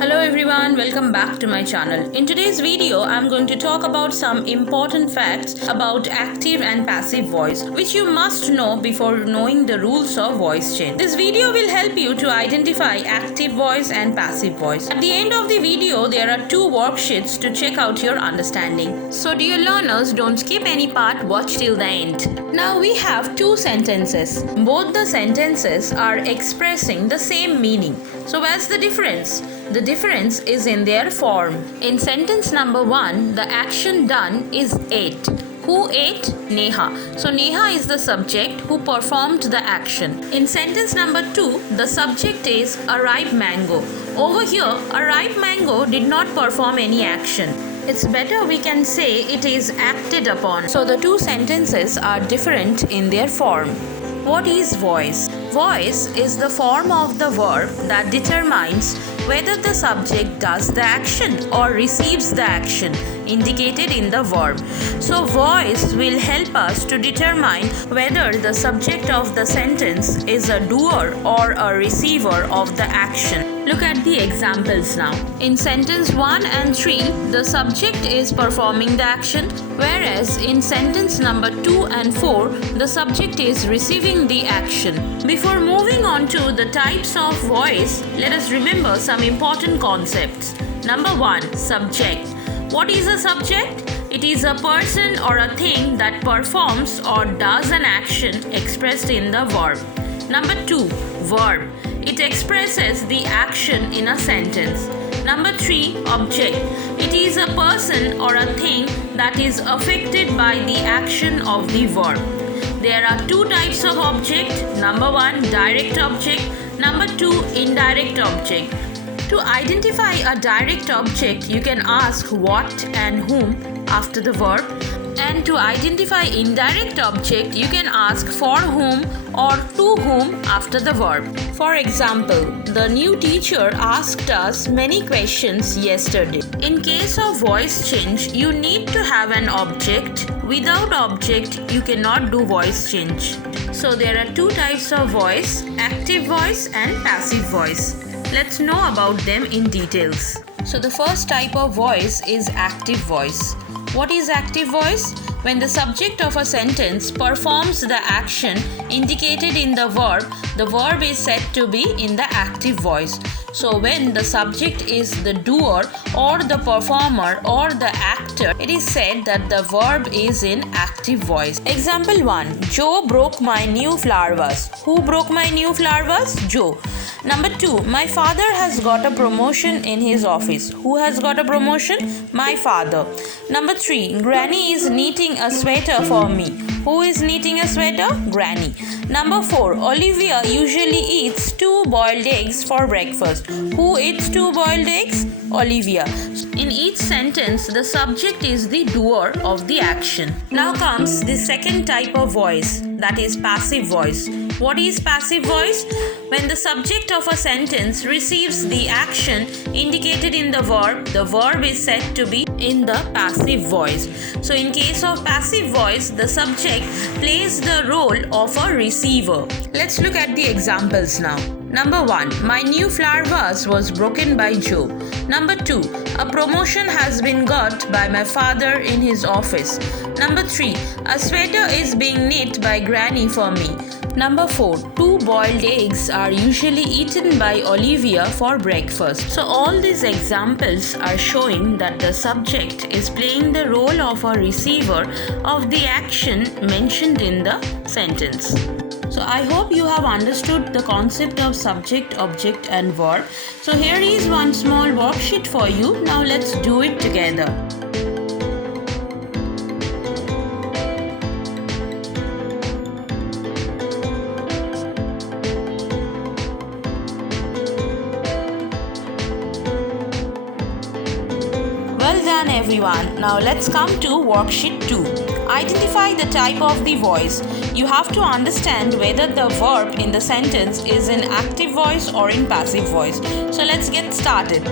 Hello everyone, welcome back to my channel. In today's video, I'm going to talk about some important facts about active and passive voice, which you must know before knowing the rules of voice change. This video will help you to identify active voice and passive voice. At the end of the video, there are two worksheets to check out your understanding. So dear learners, don't skip any part, watch till the end. Now we have two sentences. Both the sentences are expressing the same meaning. So where's the difference? The difference is in their form. In sentence number 1, the action done is ate. Who ate? Neha. So Neha is the subject who performed the action. In sentence number 2, the subject is a ripe mango. Over here, a ripe mango did not perform any action. It's better we can say it is acted upon. So the two sentences are different in their form. What is voice? Voice is the form of the verb that determines whether the subject does the action or receives the action indicated in the verb. So voice will help us to determine whether the subject of the sentence is a doer or a receiver of the action. Look at the examples now. In sentence 1 and 3, the subject is performing the action, whereas in sentence number 2 and 4, the subject is receiving the action. Before moving on to the types of voice, let us remember some important concepts. Number 1, subject. What is a subject? It is a person or a thing that performs or does an action expressed in the verb. Number 2, verb. It expresses the action in a sentence. Number 3, object. It is a person or a thing that is affected by the action of the verb. There are two types of object. Number 1, direct object. Number 2, indirect object. To identify a direct object, you can ask what and whom after the verb. And to identify indirect object, you can ask for whom or to whom after the verb. For example, the new teacher asked us many questions yesterday. In case of voice change, you need to have an object. Without object, you cannot do voice change. So there are two types of voice, active voice and passive voice. Let's know about them in details. So the first type of voice is active voice. What is active voice? When the subject of a sentence performs the action indicated in the verb is said to be in the active voice. So when the subject is the doer or the performer or the actor, it is said that the verb is in active voice. Example 1. Joe broke my new flower vase. Who broke my new flower vase? Joe. Number 2. My father has got a promotion in his office. Who has got a promotion? My father. Number 3. Granny is knitting a sweater for me. Who is knitting a sweater? Granny. Number 4. Olivia usually eats 2 boiled eggs for breakfast. Who eats 2 boiled eggs? Olivia. In each sentence, the subject is the doer of the action. Now comes the second type of voice, that is passive voice. What is passive voice? When the subject of a sentence receives the action indicated in the verb is said to be in the passive voice. So in case of passive voice, the subject plays the role of a receiver. Let's look at the examples now. Number 1. My new flower vase was broken by Joe. Number 2. A promotion has been got by my father in his office. Number 3. A sweater is being knit by Granny for me. Number 4. 2 boiled eggs are usually eaten by Olivia for breakfast. So all these examples are showing that the subject is playing the role of a receiver of the action mentioned in the sentence. So I hope you have understood the concept of subject, object and verb. So here is one small worksheet for you. Now let's do it together. Well done everyone. Now let's come to worksheet 2. Identify the type of the voice. You have to understand whether the verb in the sentence is in active voice or in passive voice. So let's get started.